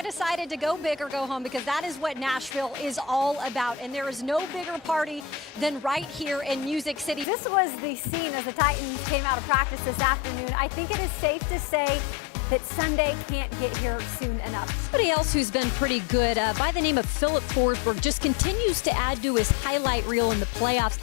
I decided to go big or go home because that is what Nashville is all about. And there is no bigger party than right here in Music City. This was the scene as the Titans came out of practice this afternoon. I think it is safe to say that Sunday can't get here soon enough. Somebody else who's been pretty good by the name of Philip Forsberg just continues to add to his highlight reel in the playoffs.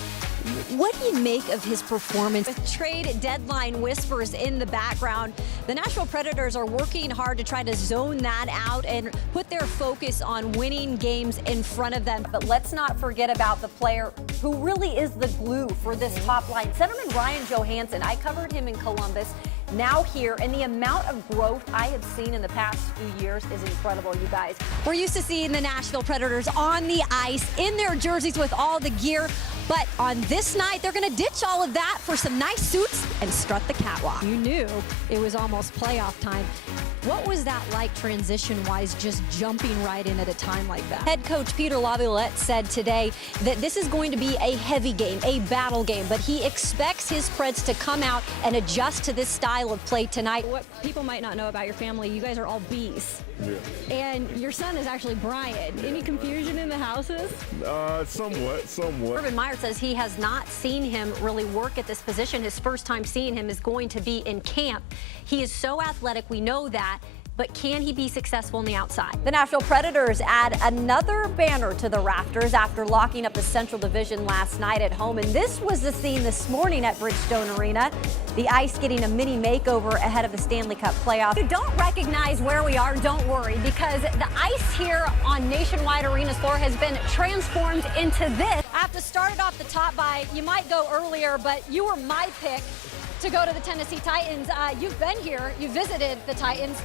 What do you make of his performance? With trade deadline whispers in the background, the Nashville Predators are working hard to try to zone that out and put their focus on winning games in front of them. But let's not forget about the player who really is the glue for this top line. Centerman Ryan Johansson, I covered him in Columbus, now here, and the amount of growth I have seen in the past few years is incredible, you guys. We're used to seeing the Nashville Predators on the ice in their jerseys with all the gear, but on this night, they're going to ditch all of that for some nice suits and strut the catwalk. You knew it was almost playoff time. What was that like transition-wise, just jumping right in at a time like that? Head coach Peter Laviolette said today that this is going to be a heavy game, a battle game, but he expects his Preds to come out and adjust to this style of play tonight. What people might not know about your family, you guys are all B's. Yeah. And your son is actually Brian. Any confusion in the houses? Somewhat. Urban Meyer says he has not seen him really work at this position. His first time seeing him is going to be in camp. He is so athletic, we know that, but can he be successful on the outside? The Nashville Predators add another banner to the rafters after locking up the Central Division last night at home. And this was the scene this morning at Bridgestone Arena. The ice getting a mini makeover ahead of the Stanley Cup playoffs. If you don't recognize where we are, don't worry, because the ice here on Nationwide Arena's floor has been transformed into this. I have to start it off the top by, you might go earlier, but you were my pick to go to the Tennessee Titans. You've been here, you visited the Titans.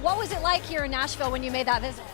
What was it like here in Nashville when you made that visit?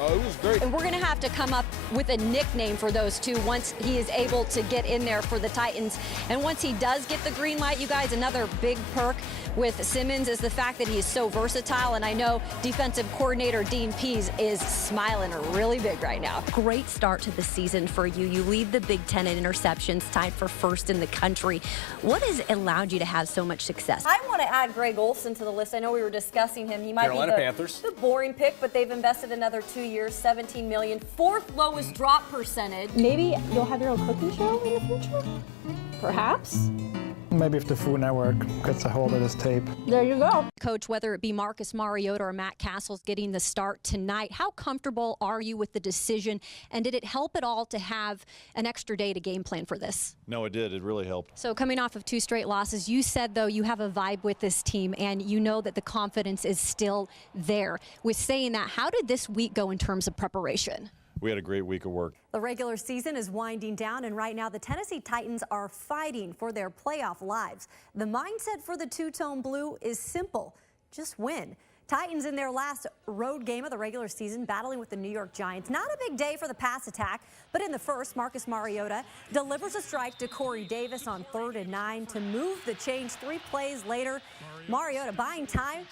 It was great. And we're going to have to come up with a nickname for those two once he is able to get in there for the Titans. And once he does get the green light, you guys, another big perk with Simmons is the fact that he is so versatile. And I know defensive coordinator Dean Pease is smiling really big right now. Great start to the season for you. You lead the Big Ten in interceptions, tied for first in the country. What has allowed you to have so much success? I want to add Greg Olsen to the list. I know we were discussing him. He might Carolina be Panthers. the boring pick, but they've invested another 2 years, $17 million. Fourth lowest drop percentage. Maybe you'll have your own cooking show in the future? Perhaps? Maybe if the Food Network gets a hold of this tape. There you go. Coach, whether it be Marcus Mariota or Matt Castles getting the start tonight, how comfortable are you with the decision? And did it help at all to have an extra day to game plan for this? No, it did. It really helped. So coming off of 2 straight losses, you said, though, you have a vibe with this team and you know that the confidence is still there. With saying that, how did this week go in terms of preparation? We had a great week of work. The regular season is winding down, and right now the Tennessee Titans are fighting for their playoff lives. The mindset for the two-tone blue is simple: just win. Titans in their last road game of the regular season battling with the New York Giants. Not a big day for the pass attack, but in the first, Marcus Mariota delivers a strike to Corey Davis on 3rd and 9 to move the chains. 3 plays later, Mariota buying time,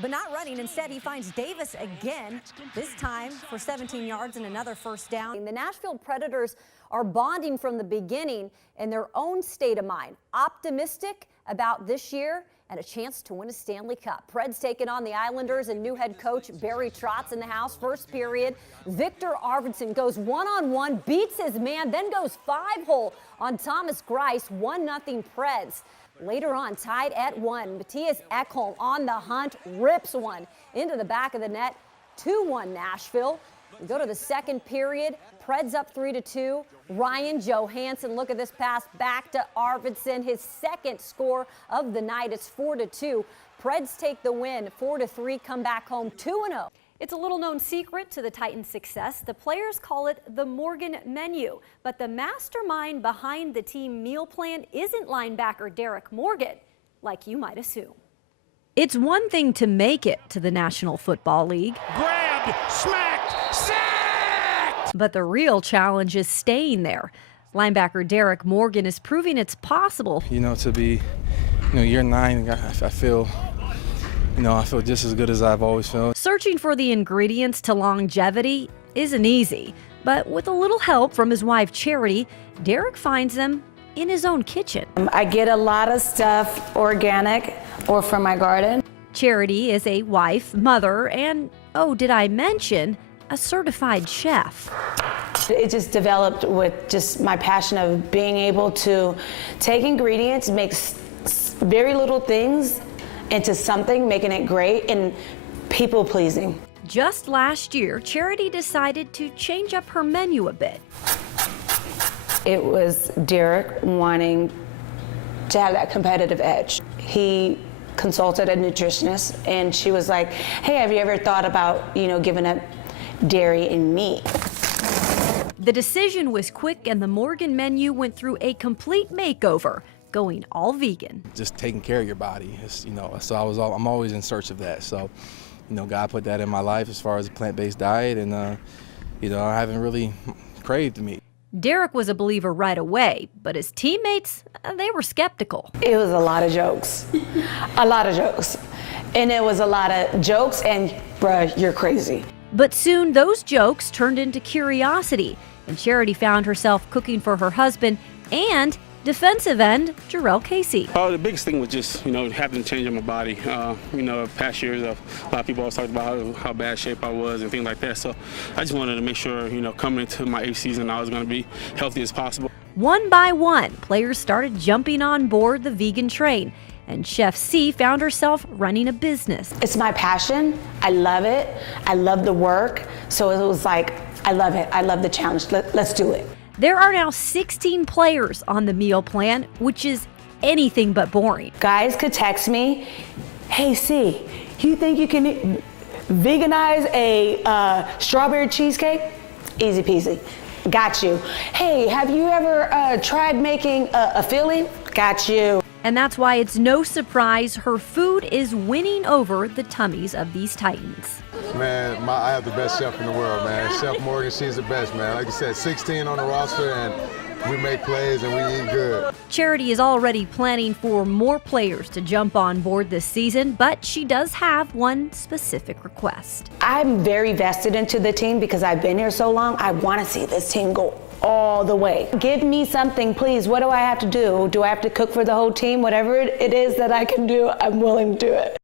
but not running. Instead, he finds Davis again, this time for 17 yards and another first down. The Nashville Predators are bonding from the beginning in their own state of mind, optimistic about this year and a chance to win a Stanley Cup. Preds taking on the Islanders and new head coach Barry Trotz in the house. First period, Victor Arvidsson goes one-on-one, beats his man, then goes 5-hole on Thomas Greiss, 1-0 Preds. Later on, tied at 1, Matthias Ekholm on the hunt, rips one into the back of the net, 2-1 Nashville. We go to the second period, Preds up 3-2. Ryan Johansson, look at this pass back to Arvidsson, his second score of the night. It's 4-2. Preds take the win, 4-3, come back home 2-0. It's a little known secret to the Titans' success. The players call it the Morgan menu, but the mastermind behind the team meal plan isn't linebacker Derek Morgan, like you might assume. It's one thing to make it to the National Football League. Grabbed, smacked, sacked! But the real challenge is staying there. Linebacker Derek Morgan is proving it's possible. To be, year 9, I feel just as good as I've always felt. Searching for the ingredients to longevity isn't easy, but with a little help from his wife Charity, Derek finds them in his own kitchen. I get a lot of stuff organic or from my garden. Charity is a wife, mother, and Oh, did I mention a certified chef? It just developed with just my passion of being able to take ingredients, make very little things into something, making it great and people pleasing. Just last year, Charity decided to change up her menu a bit. It was Derek wanting to have that competitive edge. He consulted a nutritionist and she was like, hey, have you ever thought about, giving up dairy and meat? The decision was quick and the Morgan menu went through a complete makeover, going all vegan. Just taking care of your body, so I'm always in search of that. So, God put that in my life as far as a plant-based diet, and I haven't really craved meat. Derek was a believer right away, but his teammates, they were skeptical. It was a lot of jokes, a lot of jokes. And it was a lot of jokes and, bruh, you're crazy. But soon those jokes turned into curiosity, and Charity found herself cooking for her husband and defensive end Jarrell Casey. The biggest thing was just, having to change in my body. Past years, a lot of people always talked about how bad shape I was and things like that. So I just wanted to make sure, coming into my 8th season, I was going to be healthy as possible. One by one, players started jumping on board the vegan train, and Chef C found herself running a business. It's my passion. I love it. I love the work. So it was like, I love it. I love the challenge. Let's do it. There are now 16 players on the meal plan, which is anything but boring. Guys could text me, hey C, you think you can veganize a strawberry cheesecake? Easy peasy. Got you. Hey, have you ever tried making a filling? Got you. And that's why it's no surprise her food is winning over the tummies of these Titans. Man, I have the best chef in the world, man. Chef Morgan, she's the best, man. Like I said, 16 on the roster, and we make plays and we eat good. Charity is already planning for more players to jump on board this season, but she does have one specific request. I'm very vested into the team because I've been here so long. I want to see this team go all the way. Give me something, please. What do I have to do? Do I have to cook for the whole team? Whatever it is that I can do, I'm willing to do it.